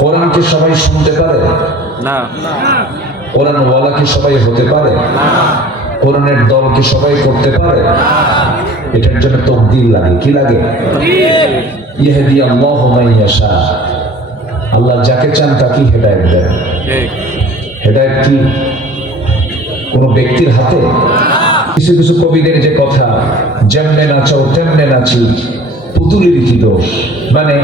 কোরআন কি সবাই শুনতে পারে? না। কোরআন ওয়ালা কি সবাই হতে পারে? না। কোরআনের দল কি সবাই করতে পারে? এটার জন্য তকদির লাগে। কি লাগে? ইহদি আল্লাহু মান ইয়াশা, আল্লাহ যাকে চান তাকে হেদায়েত দেন। হেদায়েত কি কোন ব্যক্তির হাতে? কিছু কিছু কবিদের যে কথা, যেমনে নাচাও তেমনে নাচি, পুতুলের কি দোষ? মানে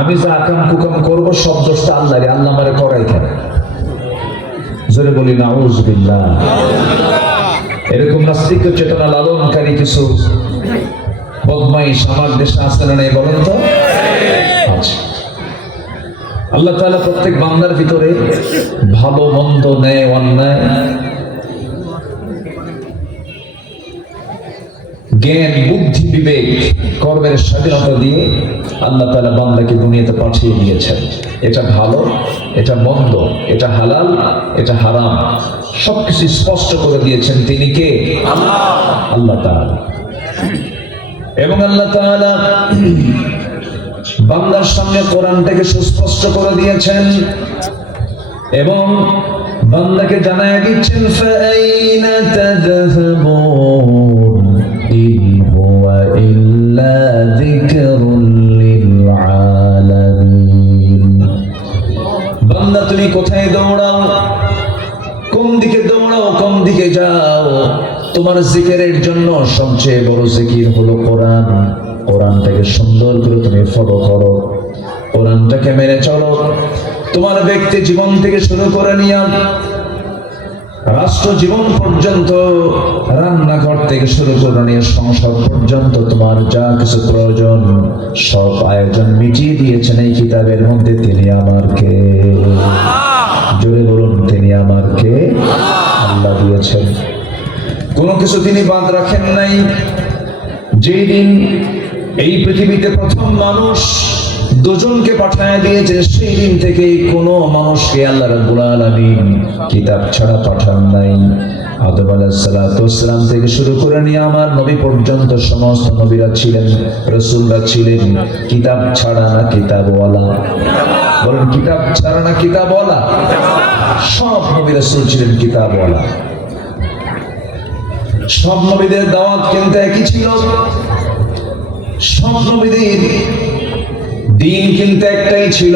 আমি যা আকাম কুকাম করবো সব দোষটা আল্লাহর, আল্লাহ আমারে করাই কেন? জোরে বলি নাউযুবিল্লাহ। এরকম নাস্তিক চেতনা লালনকারী কিছু বদমাইশ আমার দেশে আছে না নাই বলেন তো? আচ্ছা, আল্লাহ তাআলা প্রত্যেক বান্দার ভিতরে ভালো মন্দ ন্যায় অন্যায় জ্ঞান বুদ্ধি বিবেক কর্মের স্বাধীনতা দিয়ে আল্লাহ তাআলা বান্দাকে দুনিয়াতে পাঠিয়ে দিয়েছেন। এটা ভালো, এটা মন্দ, এটা হালাল, এটা হারাম, সবকিছু স্পষ্ট করে দিয়েছেন। তিনি কে? আল্লাহ তাআলা। এবং আল্লাহ তাআলা বান্দার সামনে কোরআনটাকে সুস্পষ্ট করে দিয়েছেন এবং বান্দাকে জানায় দিচ্ছেন, ফাআইনা তাযহাবুন ইন হুয়া ইল্লা যিকরুল লিল আলামিন। বান্দা তুমি কোথায় দৌড়াও, কোন দিকে দৌড়াও, কোন দিকে যাও? তোমার জিকিরের জন্য সবচেয়ে বড় জিকির হলো কোরআন। কোরআনটাকে সুন্দর করে তুমি ফলো করো, কোরআনটাকে মেনে চলো। তোমার ব্যক্তি জীবন থেকে শুরু করে নিয়ে রাষ্ট্র জীবন পর্যন্ত, রান্নাঘর থেকে শুরু করে নিয়ে সংসার পর্যন্ত তোমার যা কিছু প্রয়োজন সব আয়োজন মিটিয়ে দিয়েছেন এই কিতাবের মধ্যে। তিনি আমার কে? জোরে বলুন, তিনি আমার কে? আল্লাহ দিয়েছেন, কোনো কিছু তিনি বাদ রাখেন নাই। যেই দিন এই পৃথিবীতে প্রথম মানুষ দুজনকে পাঠায় দিয়েছে, সেই দিন থেকে কোনো মানুষকে আল্লাহ রাব্বুল আলামিন কিতাব ছাড়া পাঠান নাই। আদম আলাইহিস সালাতু ওয়াস সালাম থেকে শুরু করে নিয়ে আমার নবী পর্যন্ত সমস্ত নবীরা ছিলেন, রাসূলরা ছিলেন কিতাব ছাড়া না কিতাবওয়ালা। বলেন, কিতাব ছাড়া না কিতাবওয়ালা? সব নবী রাসূল ছিলেন কিতাবওয়ালা। সব নবীদের দাওয়াত কিন্তু একই ছিল, সব নবীদের দিন কিন্তু একটাই ছিল,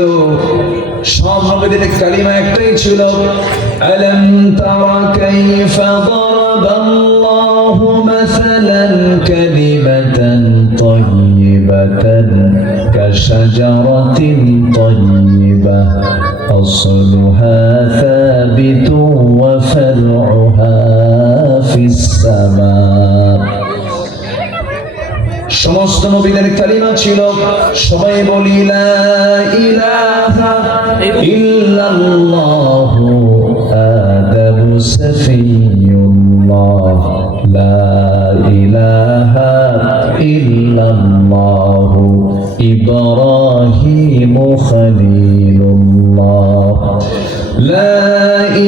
সব নবীদের কালিমা একটাই ছিল। আলাম তারা কাইফা দারাবাল্লাহু মাসালান কালিমাতান তাইয়িবাতান কাশাজারাতিন তাইয়িবাহ আসলুহা সাবিতুন ওয়া ফারউহা ফিস সামা। সমস্ত নবীদের কালিমা ছিল, সবাই বলি লা ইলাহা ইল্লাল্লাহু আদামু সাফিয়ুল্লাহ, লা ইলাহা ইল্লাল্লাহু ইব্রাহিমু খলিলুল্লাহ, লা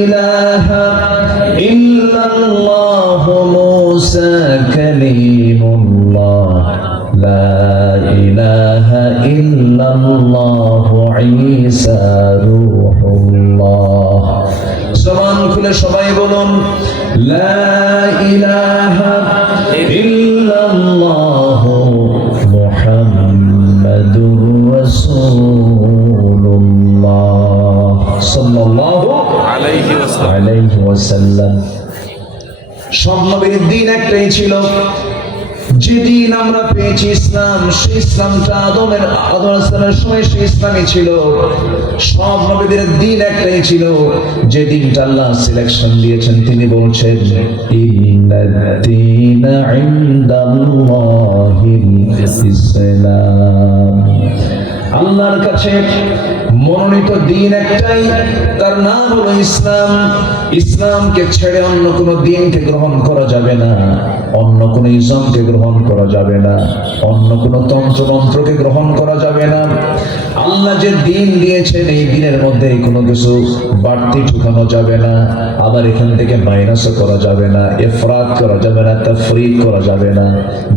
ইলাহা ইল্লাল্লাহু মুসা কালিমুল্লাহ, লা ইলাহা ইল্লাল্লাহু ঈসা রূহুল্লাহ। জবান খুলে সবাই বলুন, লা ইলাহা ইল্লাল্লাহু মুহাম্মাদুর রাসূলুল্লাহ সাল্লাল্লাহু আলাইহি ওয়াসাল্লাম। সব নবীর দিন একটাই ছিল। যেদিন আমরা পেয়েছি ইসলাম, সেই ইসলামটা আদম আলাইহিস সময় সেই ইসলামই ছিল। সব নবীদের দিন একটাই ছিল। যে দিনটা আল্লাহ সিলেকশন দিয়েছেন, তিনি বলছেন ইন্নাদ-দীনা ইনদাল্লাহিল ইসলাম। আল্লাহর কাছে মনোনীত দিন একটাই, তার নাম হলো ইসলাম। ইসলামকে ছেড়ে অন্য কোনো দিনকে গ্রহণ করা যাবে না। অন্য কোনো ইজমকে গ্রহণ করা যাবে না, অন্য কোনো তন্ত্রমন্ত্রকে গ্রহণ করা যাবে না। আল্লাহ যে দিন দিয়েছেন এই দিনের মধ্যে কোনো কিছু বাড়তি ঢুকানো যাবে না, আবার এখান থেকে মাইনাসও করা যাবে না, ইফরাত করা যাবে না, তাফরিদ করা যাবে না।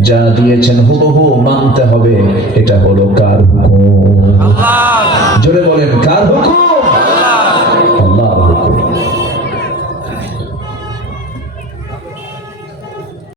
যা দিয়েছেন হুবহু মানতে হবে। এটা হলো কার হুকুম? জোরে বলেন, কার হুকুম?